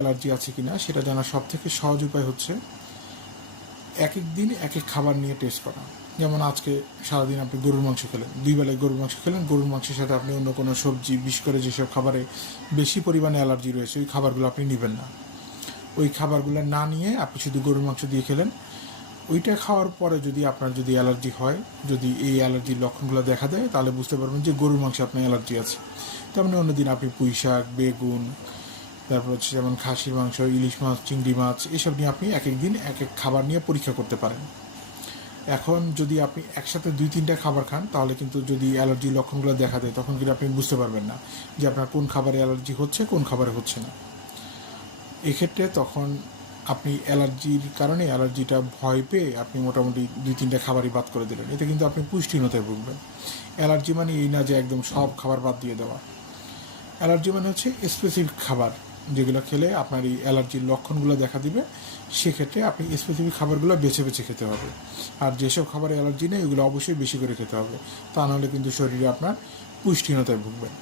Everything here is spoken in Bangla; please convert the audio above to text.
অ্যালার্জি আছে কিনা সেটা জানার সবথেকে সহজ উপায় হচ্ছে এক এক দিন এক এক খাবার নিয়ে টেস্ট করা। যেমন আজকে সারাদিন আপনি গরুর মাংস খেলেন, 2 বেলায় গরুর মাংস খেলেন, গরুর মাংসের সাথে আপনি অন্য কোনো সবজি, বিশেষ করে যেসব খাবারে বেশি পরিমাণে অ্যালার্জি রয়েছে ওই খাবারগুলো আপনি নেবেন না। ওই খাবারগুলো না নিয়ে আপনি শুধু গরুর মাংস দিয়ে খেলেন। ওইটা খাওয়ার পরে যদি আপনার যদি অ্যালার্জি হয়, যদি এই অ্যালার্জির লক্ষণগুলো দেখা দেয়, তাহলে বুঝতে পারবেন যে গরুর মাংসে আপনার অ্যালার্জি আছে। তেমনি অন্যদিন আপনি পুঁই শাক, বেগুন, তারপর হচ্ছে যেমন খাসির মাংস, ইলিশ মাছ, চিংড়ি মাছ, এসব নিয়ে আপনি এক এক দিন এক এক খাবার নিয়ে পরীক্ষা করতে পারেন। এখন যদি আপনি একসাথে 2-3টা খাবার খান, তাহলে কিন্তু যদি অ্যালার্জির লক্ষণগুলো দেখা দেয় তখন কিন্তু আপনি বুঝতে পারবেন না যে আপনার কোন খাবারে অ্যালার্জি হচ্ছে, কোন খাবারে হচ্ছে না। এক্ষেত্রে তখন আপনি অ্যালার্জির কারণে অ্যালার্জিটা ভয় পেয়ে আপনি মোটামুটি 2-3টা খাবারই বাদ করে দিলেন, এতে কিন্তু আপনি পুষ্টিহীনতায় ভুগবেন। অ্যালার্জি মানে এই না যে একদম সব খাবার বাদ দিয়ে দেওয়া। অ্যালার্জি মানে হচ্ছে স্পেসিফিক খাবার যেগুলো খেলে আপনার এই অ্যালার্জির লক্ষণগুলো দেখা দিবে। সেক্ষেত্রে আপনি স্পেসিফিক খাবারগুলো বেছে বেছে খেতে হবে। আর যেসব খাবারে অ্যালার্জি নেই এগুলো অবশ্যই বেশি করে খেতে হবে, তা নাহলে কিন্তু শরীরে আপনার পুষ্টিহীনতায় ভুগবেন।